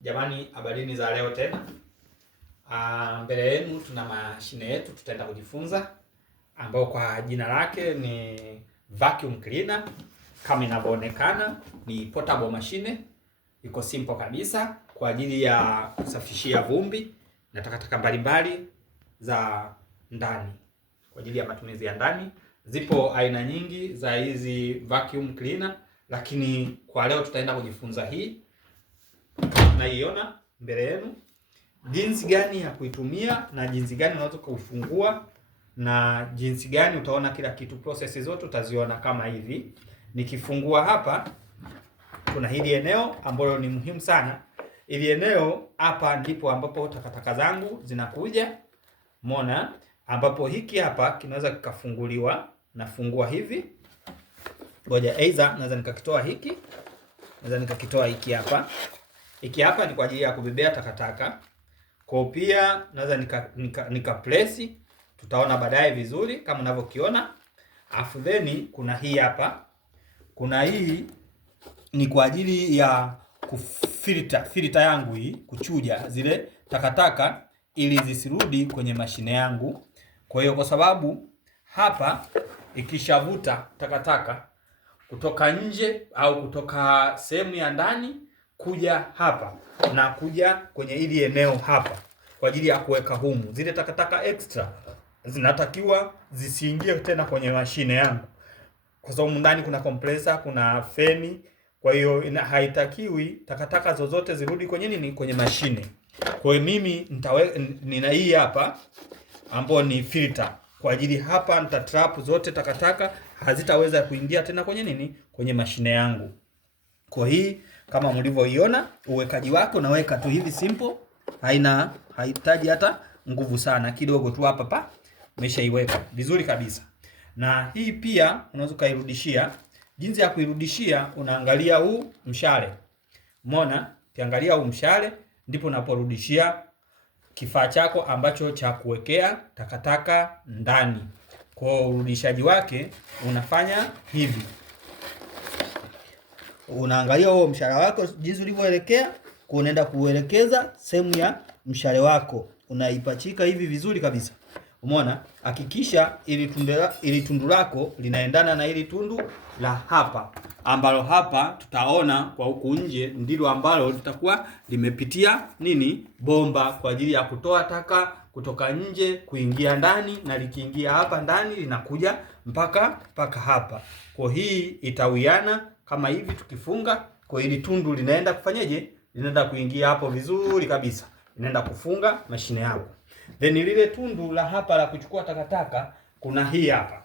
Jamani, habarini za leo tena. Mbele yenu tuna mashine yetu tutaenda kujifunza, ambayo kwa jina lake ni vacuum cleaner. Kama inavyoonekana ni portable mashine, iko simple kabisa kwa ajili ya kusafishia vumbi na takataka mbalimbali za ndani, kwa ajili ya matumizi ya ndani. Zipo aina nyingi za hizi vacuum cleaner, lakini kwa leo tutaenda kujifunza hii. Naiona mbele yenu jinsi gani ya kuitumia na jinsi gani unaweza kuifungua na jinsi gani utaona kila kitu. Process zote utaziona kama hivi. Nikifungua hapa, kuna hili eneo ambalo ni muhimu sana. Hili eneo hapa ndipo ambapo takataka zangu zinakuja. Umeona? Ambapo hiki hapa kinaweza kikafunguliwa. Nafungua hivi. Ngoja, aidha naweza nikakitoa hiki. Naweza nikakitoa hiki hapa. Hiki hapa ni kwa ajili ya kubebea takataka. Kwa pia naweza nika place, tutaona baadaye vizuri kama unavyokiona. Afu then kuna hii hapa. Kuna hii ni kwa ajili ya filter yangu hii, kuchuja zile takataka ili zisirudi kwenye mashine yangu. Kwa hiyo kwa sababu hapa ikishavuta takataka kutoka nje au kutoka sehemu ya ndani kuja hapa na kuja kwenye hili eneo hapa kwa ajili ya kuweka humu, zile takataka extra zinatakiwa zisiingie tena kwenye mashine yangu, kwa sababu ndani kuna compressor, kuna feni. Kwa hiyo haitakiwi takataka zozote zirudi kwenye nini, kwenye mashine. Kwa hiyo mimi nina hii hapa ambayo ni filter kwa ajili hapa nitatrap zote takataka, hazitaweza kuingia tena kwenye nini, kwenye mashine yangu. Kwa hii kama mlivyoiona, uwekaji wake unaweka tu hivi simple, haihitaji hata nguvu sana, kidogo tu hapa umeshaiweka vizuri kabisa. Na hii pia unaweza kairudishia. Jinsi ya kuirudishia, unaangalia huu mshale. Umeona? Ukiangalia huu mshale ndipo unaporudishia kifaa chako ambacho cha kuwekea takataka ndani. Kwa urudishaji wake unafanya hivi. Unaangalia huo mshale wako jinsi ulivyoelekea, unaenda kuelekeza sehemu ya mshale wako, unaipachika hivi vizuri kabisa. Umeona? Hakikisha ili tundu lako linaendana na ili tundu la hapa, ambalo hapa tutaona kwa huku nje ndilo ambalo litakuwa limepitia nini, bomba kwa ajili ya kutoa taka kutoka nje kuingia ndani, na likiingia hapa ndani linakuja mpaka hapa. Kwa hii itawiana kama hivi tukifunga, kwa hili tundu linaenda kufanyaje? Linaenda kuingia hapo vizuri kabisa. Linaenda kufunga mashine yako. Then lile tundu la hapa la kuchukua takataka, kuna hii hapa.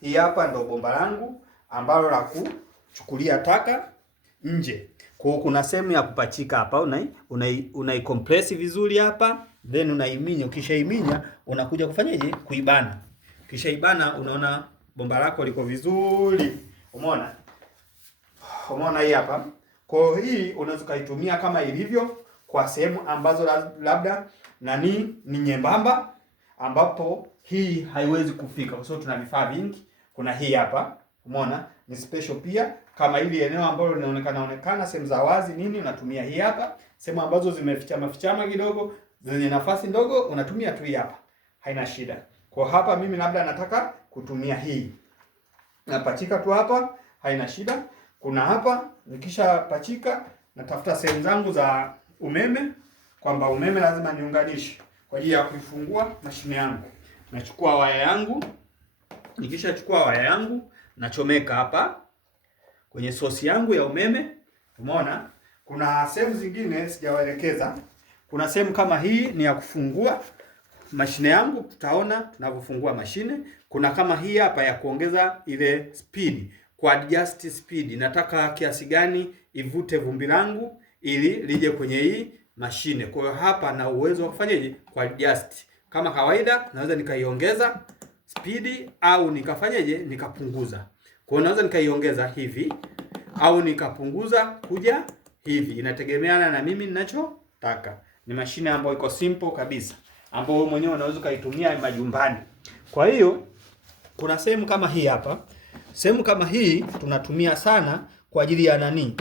Hii hapa ndo bomba langu ambalo la kuchukulia taka nje. Kwa hiyo kuna sehemu ya kupachika hapa, unai compress vizuri hapa, then unaiminya. Ukishaiminya unakuja kufanyaje? Kuibana. Ukishaibana unaona bomba lako liko vizuri. Umeona? Umeona hii hapa. Kwa hiyo hii unaweza kuitumia kama ilivyo kwa sehemu ambazo labda ni nyembamba, ambapo hii haiwezi kufika kwa sababu tuna vifaa vingi. Kuna hii hapa. Umeona? Ni special pia kama ili eneo ambalo linaonekana sehemu za wazi nini, unatumia hii hapa. Sehemu ambazo zimefichama kidogo, zenye nafasi ndogo, unatumia tu hii hapa. Haina shida. Kwa hapa mimi labda nataka kutumia hii, napachika tu hapa, haina shida. Kuna hapa nikisha pachika, natafuta sehemu zangu za umeme, kwamba umeme lazima niunganishe kwa ajili ya kuifungua mashine yangu. Nachukua waya yangu, nikisha chukua waya yangu nachomeka hapa kwenye sosi yangu ya umeme. Umeona? Kuna sehemu zingine sijawaelekeza. Kuna sehemu kama hii ni ya kufungua mashine yangu, tutaona tunavyofungua mashine. Kuna kama hii hapa ya kuongeza ile speed, kwa adjust speed. Nataka kiasi gani ivute vumbi langu ili lije kwenye hii mashine. Kwa hiyo hapa na uwezo wa kufanyaje? Kwa adjust. Kama kawaida naweza nikaiongeza speed au nikafanyaje? Nikapunguza. Kwa hiyo naweza nikaiongeza hivi au nikapunguza kuja hivi. Inategemeana na mimi ninachotaka. Ni mashine ambayo iko simple kabisa, ambayo wewe mwenyewe unaweza kaitumia majumbani. Kwa hiyo kuna sehemu kama hii hapa. Sehemu kama hii tunatumia sana kwa ajili ya nani?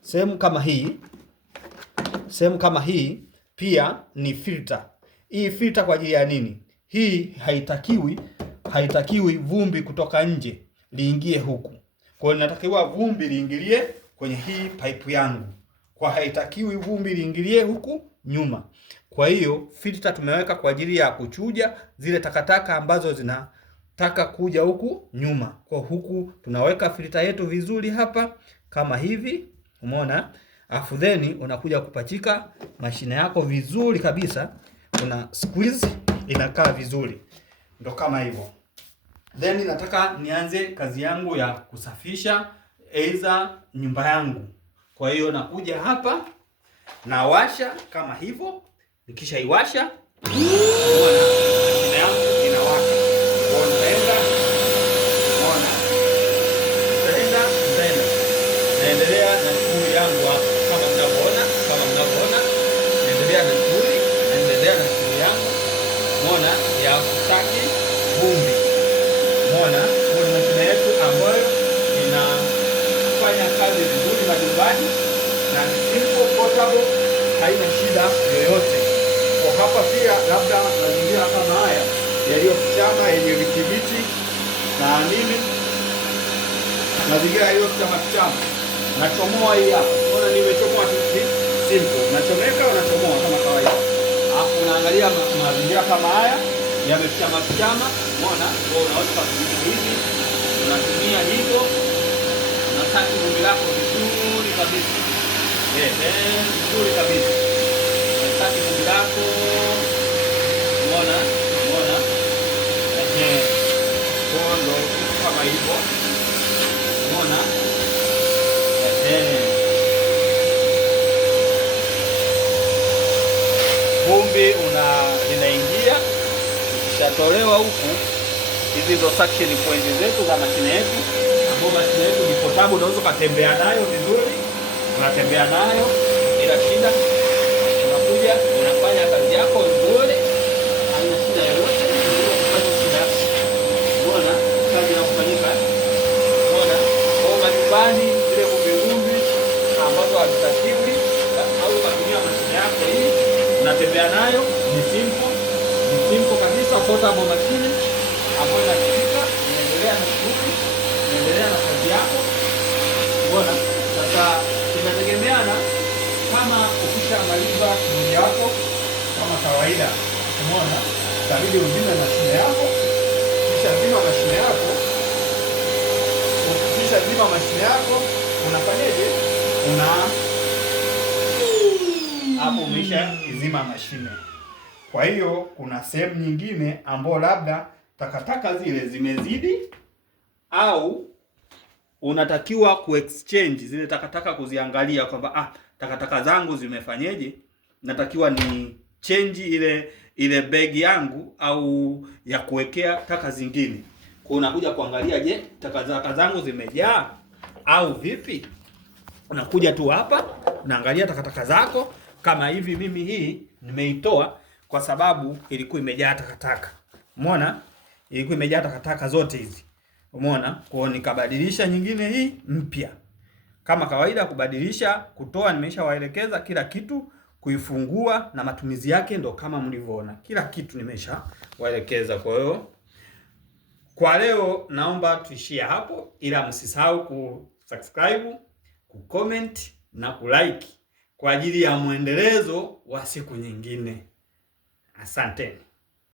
Sehemu kama hii sehemu kama hii pia ni filter. Hii filter kwa ajili ya nini? Hii haitakiwi vumbi kutoka nje liingie huku. Kwa hiyo inatakiwa vumbi liingilie kwenye hii pipe yangu. Kwa haitakiwi vumbi liingilie huku nyuma. Kwa hiyo filter tumeweka kwa ajili ya kuchuja zile takataka ambazo zinataka kuja huku nyuma. Kwa huku tunaweka filter yetu vizuri hapa kama hivi. Umeona? Afu then unakuja kupachika mashine yako vizuri kabisa. Una squeeze inakaa vizuri. Ndo kama hivyo. Then nataka nianze kazi yangu ya kusafisha aidha nyumba yangu. Kwa hiyo nakuja hapa nawasha kama hivyo. Nikishaiwasha unaona mashine yangu inawaka. Kwa naenda unaona naendelea na shughuli yangu hapa kama mnavyoona, naendelea na shughuli yangu. Unaona ya kutaki vumbi. Unaona kuna mashine yetu ambayo inafanya kazi vizuri majumbani na simple portable, haina shida yoyote. Kwa hapa pia labda mazingira kama haya yaliyofichama yenye vitimiti na nini, mazingira yaliyofichama nachomoa hii hapa. Unaona nimechomoa tu simple. Unachomeka unachomoa kama kawaida. Alafu unaangalia mazingira kama haya yamefichama. Unaona? Kwa unaweza kutumia hivi. Unatumia hivyo. Unataka vumbi lako vizuri kabisa. Vizuri kabisa. Unataka vumbi lako. Unaona? Kwa ndo kama hivyo. Unaona? Vumbi inaingia. Ikishatolewa huku, hizi ndo suction point zetu za mashine yetu. Ambapo mashine yetu ni portable, unaweza kutembea nayo vizuri. Unatembea nayo bila shida. Unakuja unafanya kazi yako vizuri. Haina shida yoyote. Unafanya shida. Unaona kazi inafanyika. Unaona kwa majumbani zile vumbi ambazo hazitakiwi au kutumia mashine yako hii. Unatembea nayo ni simple kabisa, portable machine ambayo inatumika, inaendelea na shughuli, inaendelea na kazi yako. Unaona? Sasa inategemeana kama ukishamaliza shughuli yako kama kawaida. Unaona? Itabidi uzime mashine yako. Ukishazima mashine yako, unafanyaje? Hapo umesha izima mashine. Kwa hiyo kuna sehemu nyingine ambapo labda takataka zile zimezidi au unatakiwa kuexchange zile takataka, kuziangalia kwamba takataka zangu zimefanyeje, natakiwa ni change ile bag yangu au ya kuwekea taka zingine. Kwa unakuja kuangalia, je, takataka zangu zimejaa au vipi? Unakuja tu hapa unaangalia takataka zako. Kama hivi mimi hii nimeitoa kwa sababu ilikuwa imejaa takataka. Umeona? Ilikuwa imejaa takataka zote hizi. Umeona? Kwa hiyo nikabadilisha nyingine hii mpya. Kama kawaida kubadilisha, kutoa nimeshawaelekeza kila kitu, kuifungua na matumizi yake ndo kama mlivyoona. Kila kitu nimeshawaelekeza. Kwa hiyo kwa leo naomba tuishie hapo, ila msisahau kusubscribe, kucomment na kulike kwa ajili ya mwendelezo wa siku nyingine. Asanteni.